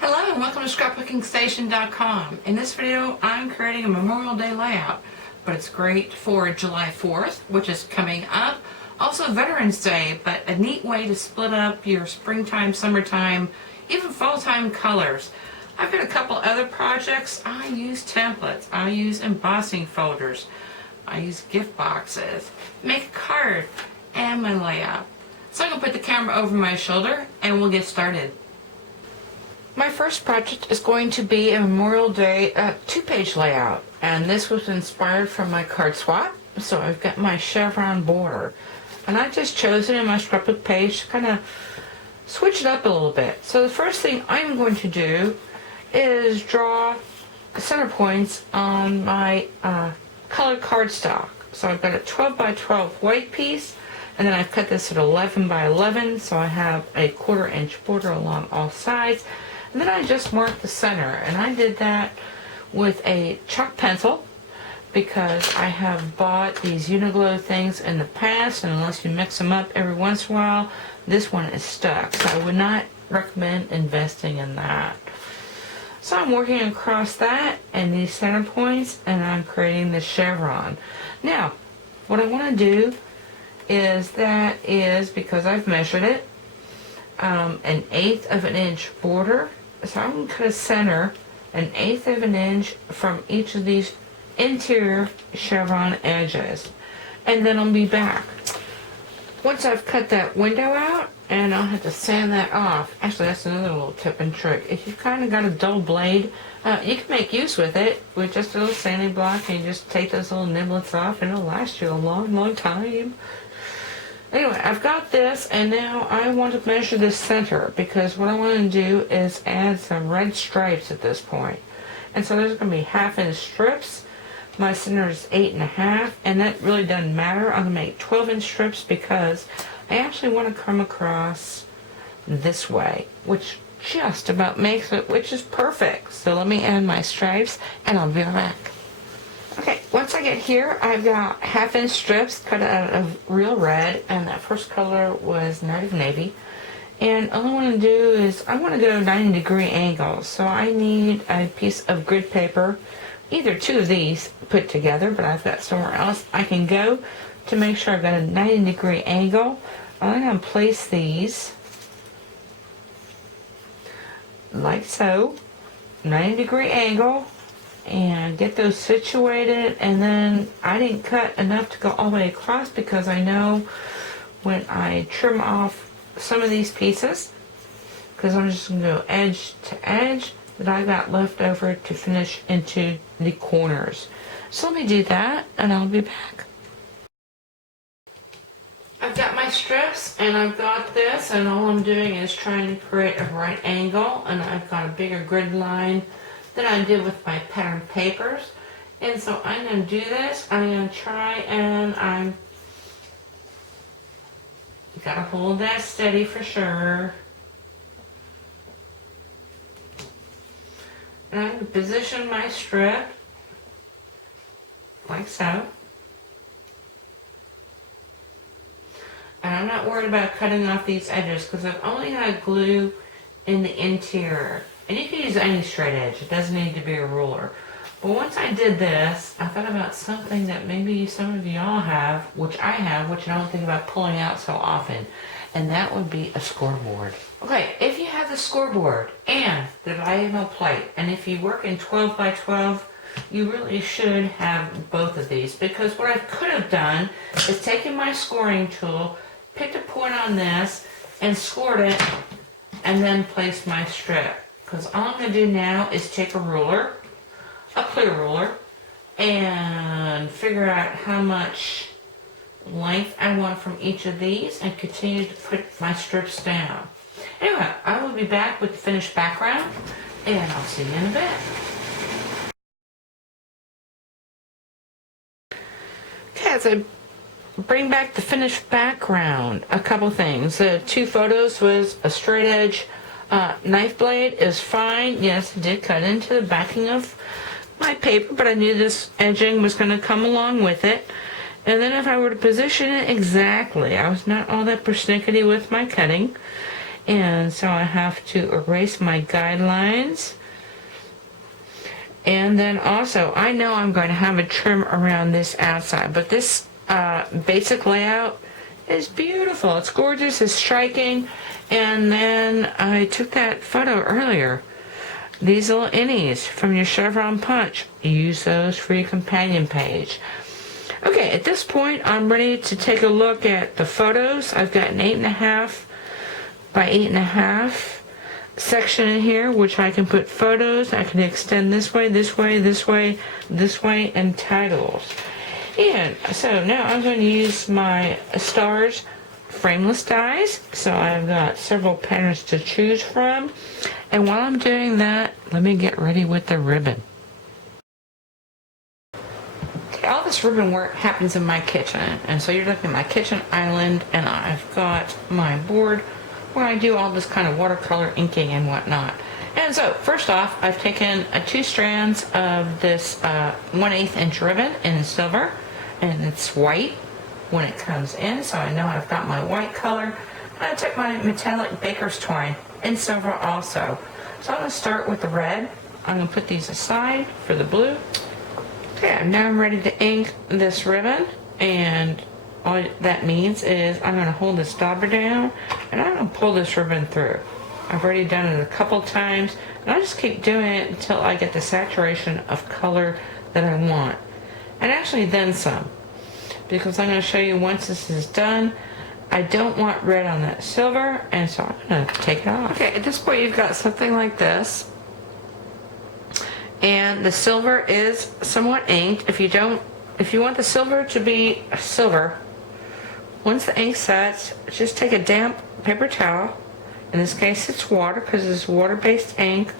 Hello and welcome to scrapbookingstation.com. In this video I'm creating a Memorial Day layout, but it's great for July 4th, which is coming up. Also Veterans Day, but a neat way to split up your springtime, summertime, even fall-time colors. I've got a couple other projects. I use templates, I use embossing folders, I use gift boxes, make a card, and my layout. So I'm going to put the camera over my shoulder and we'll get started. My first project is going to be a Memorial Day two-page layout, and this was inspired from my card swap. So I've got my chevron border, and I just chose it in my scrapbook page to kind of switch it up a little bit. So the first thing I'm going to do is draw center points on my colored cardstock. So I've got a 12 by 12 white piece, and then I've cut this at 11 by 11, so I have a 1/4 inch border along all sides. And then I just marked the center, and I did that with a chalk pencil because I have bought these Uniglow things in the past, and unless you mix them up every once in a while, this one is stuck. So I would not recommend investing in that. So I'm working across that and these center points, and I'm creating the chevron. Now, what I want to do is because I've measured it, an 1/8 of an inch border. So I'm going to cut a center 1/8 of an inch from each of these interior chevron edges, and then I'll be back. Once I've cut that window out, and I'll have to sand that off. Actually, that's another little tip and trick. If you've kind of got a dull blade, you can make use with it with just a little sanding block, and you just take those little niblets off, and it'll last you a long, long time. Anyway, I've got this, and now I want to measure this center because what I want to do is add some red stripes at this point. And so there's going to be 1/2 inch strips. My center is 8.5, and that really doesn't matter. I'm going to make 12 inch strips because I actually want to come across this way, which just about makes it, which is perfect. So let me add my stripes, and I'll be right back. Okay, once I get here, I've got 1/2 inch strips cut out of real red, and that first color was Native Navy. And all I want to do is, I want to go 90-degree angles. So I need a piece of grid paper, either 2 of these put together, but I've got somewhere else I can go to make sure I've got a 90-degree angle. I'm going to place these like so, 90-degree angle, and get those situated. And then I didn't cut enough to go all the way across because I know when I trim off some of these pieces, because I'm just going to go edge to edge, that I got left over to finish into the corners. So let me do that, and I'll be back. I've got my strips, and I've got this, and all I'm doing is trying to create a right angle, and I've got a bigger grid line than I did with my pattern papers. And so I'm going to do this. I'm going to try, and I'm got to hold that steady for sure. And I'm going to position my strip like so. And I'm not worried about cutting off these edges because I've only got glue in the interior. And you can use any straight edge. It doesn't need to be a ruler. But once I did this, I thought about something that maybe some of y'all have, which I have, which I don't think about pulling out so often. And that would be a scoreboard. Okay, if you have the scoreboard and the diagonal plate, and if you work in 12 by 12, you really should have both of these. Because what I could have done is taken my scoring tool, picked a point on this, and scored it, and then placed my strip. Because all I'm going to do now is take a ruler, a clear ruler, and figure out how much length I want from each of these and continue to put my strips down. Anyway, I will be back with the finished background, and I'll see you in a bit. Okay, as I bring back the finished background, a couple things. The 2 photos was a straight edge knife blade is fine. Yes, I did cut into the backing of my paper, but I knew this edging was going to come along with it. And then if I were to position it exactly, I was not all that persnickety with my cutting. and so I have to erase my guidelines. And then also, I know I'm going to have a trim around this outside, but this basic layout is beautiful. It's gorgeous, it's striking. And then I took that photo earlier. These little innies from your chevron punch, use those for your companion page. Okay, at this point, I'm ready to take a look at the photos. I've got an 8.5 by 8.5 section in here, which I can put photos. I can extend this way, this way, this way, this way, and titles. And so now I'm going to use my stars frameless dies. So I've got several patterns to choose from. And while I'm doing that, let me get ready with the ribbon. Okay, all this ribbon work happens in my kitchen. And so you're looking at my kitchen island, and I've got my board where I do all this kind of watercolor inking and whatnot. And so first off, I've taken 2 strands of this 1/8 inch ribbon in silver, and it's white when it comes in, so I know I've got my white color. And I took my metallic baker's twine in silver also. So I'm going to start with the red. I'm going to put these aside for the blue. Okay, now I'm ready to ink this ribbon, and all that means is I'm going to hold this dauber down and I'm going to pull this ribbon through. I've already done it a couple times, and I just keep doing it until I get the saturation of color that I want. And actually then some, because I'm going to show you once this is done, I don't want red on that silver, and so I'm going to take it off. Okay, at this point you've got something like this, and the silver is somewhat inked. If you want the silver to be silver, once the ink sets, just take a damp paper towel. In this case it's water, because it's water-based ink,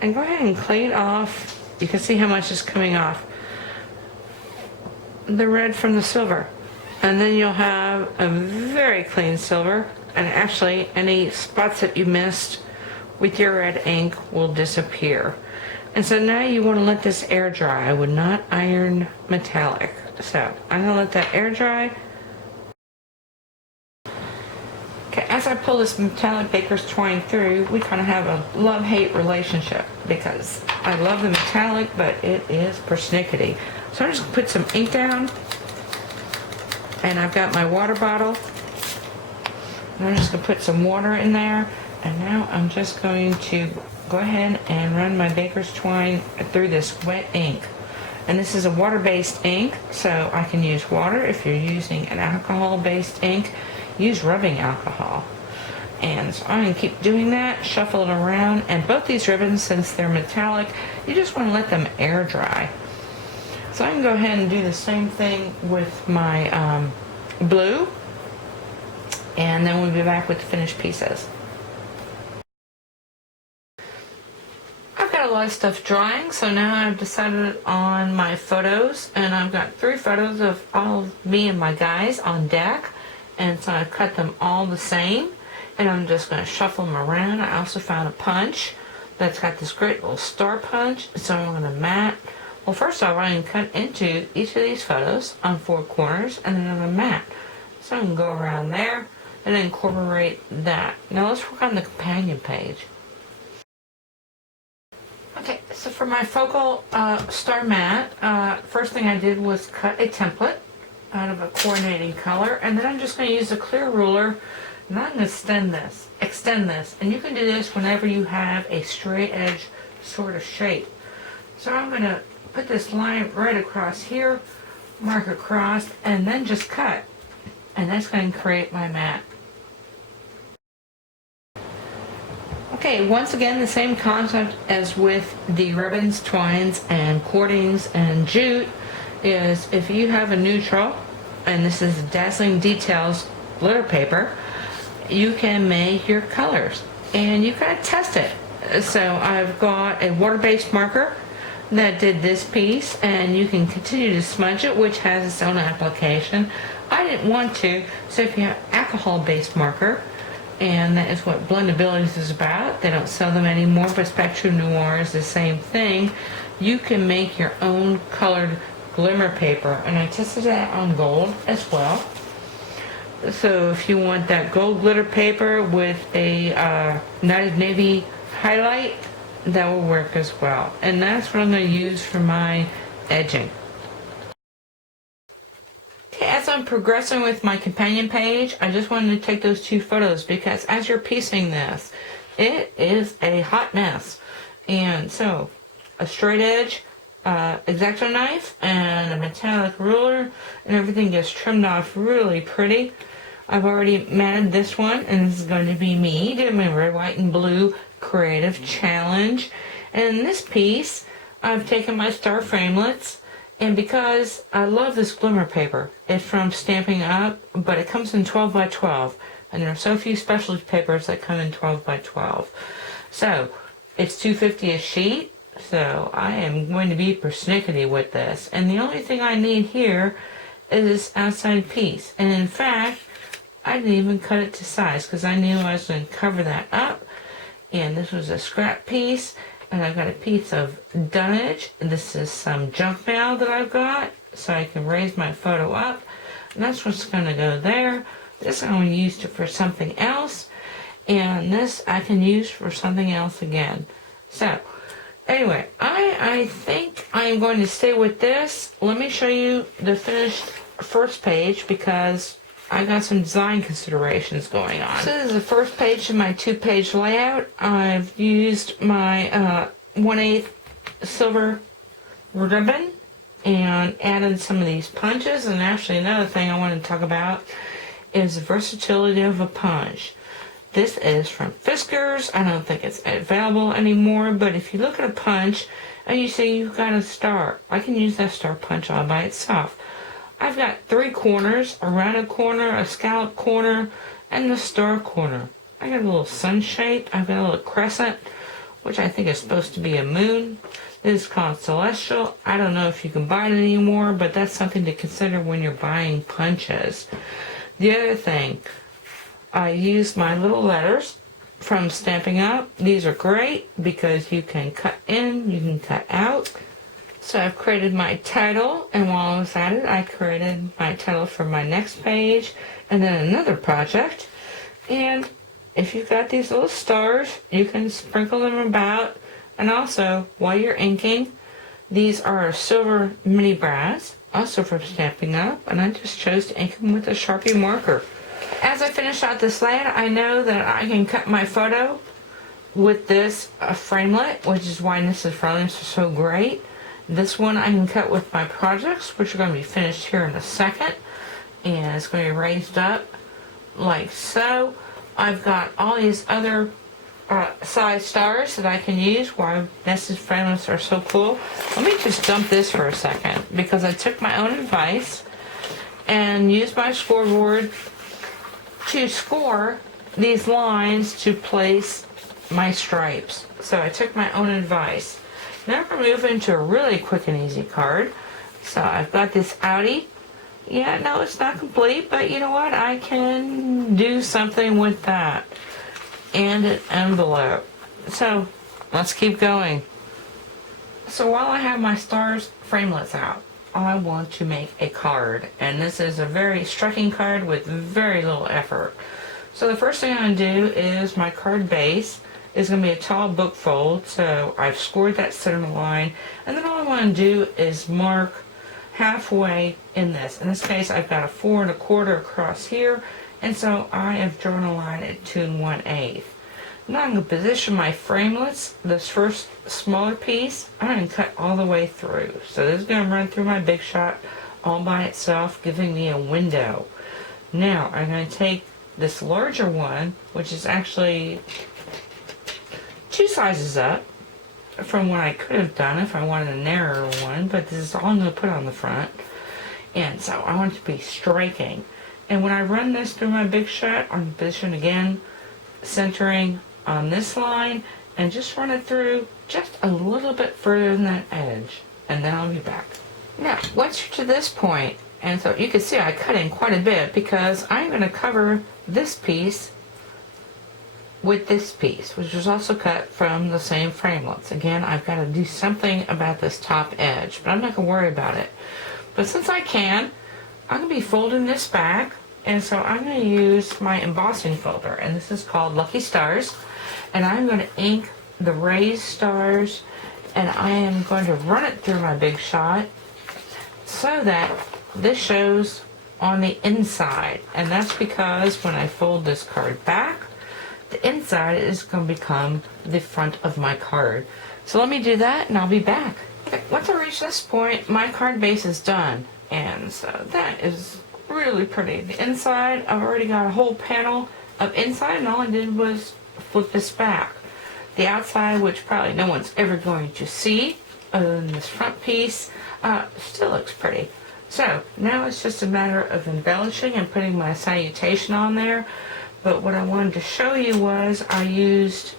and go ahead and clean off. You can see how much is coming off the red from the silver, and then you'll have a very clean silver, and actually any spots that you missed with your red ink will disappear. And so now you want to let this air dry. I would not iron metallic, so I'm going to let that air dry. Okay, as I pull this metallic baker's twine through, we kind of have a love-hate relationship, because I love the metallic, but it is persnickety. So I'm just going to put some ink down, and I've got my water bottle, and I'm just going to put some water in there, and now I'm just going to go ahead and run my baker's twine through this wet ink. And this is a water-based ink, so I can use water. If you're using an alcohol-based ink, use rubbing alcohol. And so I'm going to keep doing that, shuffle it around, and both these ribbons, since they're metallic, you just want to let them air dry. So I can go ahead and do the same thing with my blue, and then we'll be back with the finished pieces. I've got a lot of stuff drying, so now I've decided on my photos, and I've got 3 photos of all of me and my guys on deck, and so I've cut them all the same, and I'm just going to shuffle them around. I also found a punch that's got this great little star punch, so I'm going to mat. Well, first off, I can cut into each of these photos on 4 corners, and then I'm going to mat. So I can go around there and incorporate that. Now let's work on the companion page. Okay, so for my focal star mat, first thing I did was cut a template out of a coordinating color, and then I'm just going to use a clear ruler, and I'm going to extend this, and you can do this whenever you have a straight edge sort of shape. So I'm going to put this line right across here, mark across, and then just cut, and that's going to create my mat. Okay, once again, the same concept as with the ribbons, twines, and cordings and jute is if you have a neutral, and this is Dazzling Details glitter paper, you can make your colors, and you gotta test it. So I've got a water-based marker that did this piece, and you can continue to smudge it, which has its own application. I didn't want to, so if you have alcohol-based marker, and that is what Blendabilities is about. They don't sell them anymore, but Spectrum Noir is the same thing. You can make your own colored glimmer paper, and I tested that on gold as well. So if you want that gold glitter paper with a United Navy highlight, that will work as well. And that's what I'm going to use for my edging. Okay, as I'm progressing with my companion page, I just wanted to take those 2 photos because as you're piecing this, it is a hot mess. And so, a straight edge, X-Acto knife, and a metallic ruler, and everything gets trimmed off really pretty. I've already matted this one, and this is going to be me doing my red, white, and blue creative challenge. And in this piece, I've taken my star framelits, and because I love this glimmer paper, it's from Stamping Up, but it comes in 12 by 12, and there are so few specialty papers that come in 12 by 12. So, it's $2.50 a sheet, so I am going to be persnickety with this. And the only thing I need here is this outside piece. And in fact, I didn't even cut it to size because I knew I was going to cover that up. And this was a scrap piece. And I've got a piece of dunnage. This is some junk mail that I've got, so I can raise my photo up. And that's what's going to go there. This I'm going to use for something else. And this I can use for something else again. So, anyway, I think I'm going to stay with this. Let me show you the finished first page because I got some design considerations going on. So this is the first page of my 2-page layout. I've used my 1/8 silver ribbon and added some of these punches. And actually another thing I want to talk about is the versatility of a punch. This is from Fiskars. I don't think it's available anymore, but if you look at a punch and you say you've got a star, I can use that star punch all by itself. I've got 3 corners, a rounded corner, a scallop corner, and the star corner. I got a little sun shape. I've got a little crescent, which I think is supposed to be a moon. This is called Celestial. I don't know if you can buy it anymore, but that's something to consider when you're buying punches. The other thing, I used my little letters from Stamping Up. These are great because you can cut in, you can cut out. So I've created my title, and while I was at it, I created my title for my next page, and then another project. And if you've got these little stars, you can sprinkle them about. And also, while you're inking, these are silver mini brads, also from Stamping Up, and I just chose to ink them with a Sharpie marker. As I finish out this layout, I know that I can cut my photo with this framelit, which is why Mrs. Framelits are so great. This one I can cut with my projects, which are going to be finished here in a second. And it's going to be raised up like so. I've got all these other size stars that I can use why Mrs. Framelits are so cool. Let me just dump this for a second because I took my own advice and used my scoreboard to score these lines to place my stripes. So I took my own advice. Now we're moving to a really quick and easy card. So I've got this outie. Yeah, no, it's not complete, but you know what? I can do something with that. And an envelope. So let's keep going. So while I have my stars framelits out, I want to make a card, and this is a very striking card with very little effort. So the first thing I'm going to do is my card base is going to be a tall book fold, so I've scored that center line, and then all I want to do is mark halfway in this. In this case, I've got a 4 1/4 across here, and so I have drawn a line at 2 1/8. Now I'm going to position my framelits, this first smaller piece, I'm going to cut all the way through. So this is going to run through my big shot all by itself, giving me a window. Now I'm going to take this larger one, which is actually 2 sizes up from what I could have done if I wanted a narrower one, but this is all I'm going to put on the front. And so I want it to be striking. And when I run this through my big shot, I'm going to position again, centering on this line, and just run it through just a little bit further than that edge, and then I'll be back. Now, once you're to this point, and so you can see I cut in quite a bit because I'm going to cover this piece with this piece, which was also cut from the same framelits. Again, I've got to do something about this top edge, but I'm not going to worry about it. But since I can, I'm going to be folding this back And so I'm going to use my embossing folder, and this is called Lucky Stars. And I'm going to ink the raised stars, and I am going to run it through my Big Shot so that this shows on the inside. And that's because when I fold this card back, the inside is going to become the front of my card. So let me do that and I'll be back. Okay, once I reach this point, my card base is done. And so that is really pretty. The inside, I've already got a whole panel of inside, and all I did was flip this back. The outside, which probably no one's ever going to see other than this front piece, still looks pretty. So now it's just a matter of embellishing and putting my salutation on there. But what I wanted to show you was I used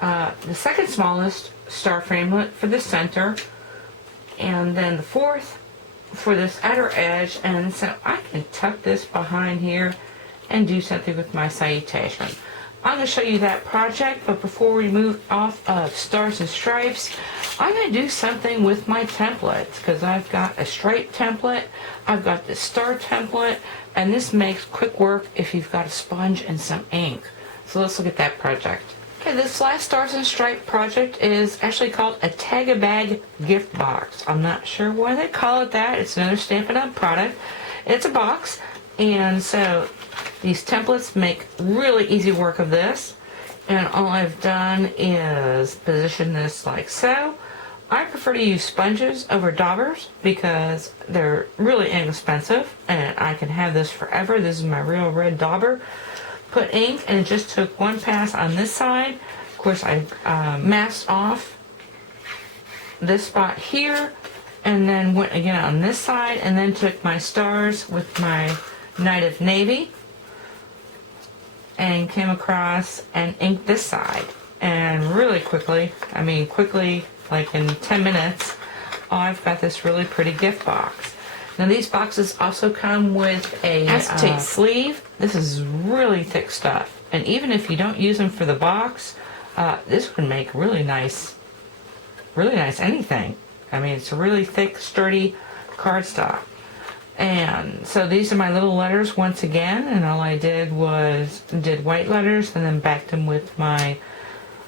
the second smallest star framelit for the center, and then the fourth for this outer edge, and so I can tuck this behind here and do something with my salutation. I'm going to show you that project, but before we move off of Stars and Stripes, I'm going to do something with my templates, because I've got a stripe template, I've got the star template, and this makes quick work if you've got a sponge and some ink. So let's look at that project. Okay, this last Stars and Stripe project is actually called a Tag-A-Bag gift box. I'm not sure why they call it that. It's another Stampin' Up! Product. It's a box, and so these templates make really easy work of this. And all I've done is position this like so. I prefer to use sponges over daubers because they're really inexpensive, and I can have this forever. This is my real red dauber. Put ink, and it just took one pass on this side. Of course, I masked off this spot here, and then went again on this side, and then took my stars with my Night of Navy and came across and inked this side. And really quickly, I mean quickly, like in 10 minutes, I've got this really pretty gift box. Now these boxes also come with a acetate sleeve. This is really thick stuff, and even if you don't use them for the box, this would make really nice anything. I mean, it's a really thick, sturdy cardstock. And so these are my little letters once again, and all I did was did white letters and then backed them with my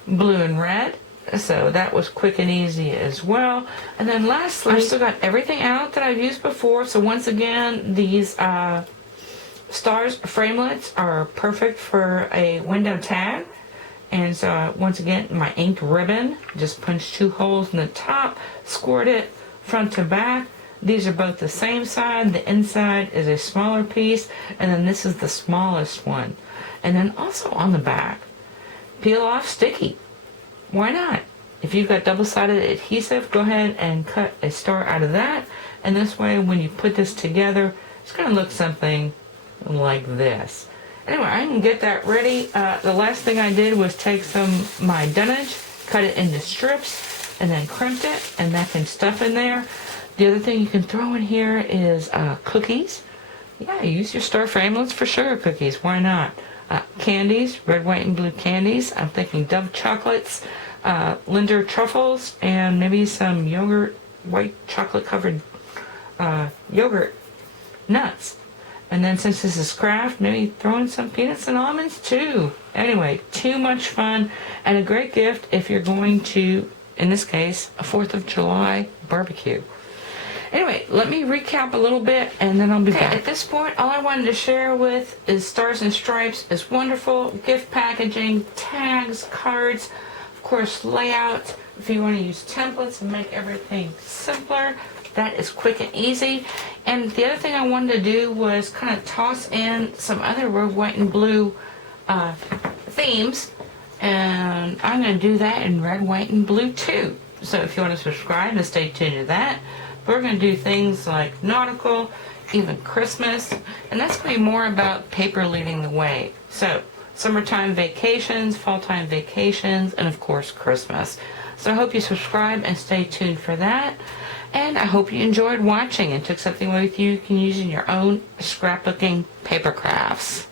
blue and red. So that was quick and easy as well. And then lastly, I still got everything out that I've used before. So once again, these stars framelits are perfect for a window tag. And so once again, my inked ribbon, just punched 2 holes in the top, scored it front to back. These are both the same side. The inside is a smaller piece, and then this is the smallest one. And then also on the back, peel off sticky. Why not? If you've got double-sided adhesive, go ahead and cut a star out of that. And this way, when you put this together, it's going to look something like this. Anyway, I can get that ready. The last thing I did was take my dunnage, cut it into strips, and then crimped it, and that can stuff in there. The other thing you can throw in here is cookies. Yeah, use your star framelits for sugar cookies. Why not? Candies, red, white, and blue candies. I'm thinking Dove chocolates, Linder truffles, and maybe some yogurt, white chocolate covered yogurt nuts. And then since this is craft, maybe throw in some peanuts and almonds too. Anyway, too much fun and a great gift if you're going to, in this case, a 4th of July barbecue. Anyway, let me recap a little bit and then I'll be back. At this point, all I wanted to share with is Stars and Stripes is wonderful. Gift packaging, tags, cards, of course, layouts. If you want to use templates and make everything simpler, that is quick and easy. And the other thing I wanted to do was kind of toss in some other red, white, and blue themes. And I'm going to do that in red, white, and blue too. So if you want to subscribe and stay tuned to that. We're going to do things like nautical, even Christmas, and that's going to be more about paper leading the way. So, summertime vacations, fall-time vacations, and of course, Christmas. So I hope you subscribe and stay tuned for that. And I hope you enjoyed watching and took something with you can use in your own scrapbooking paper crafts.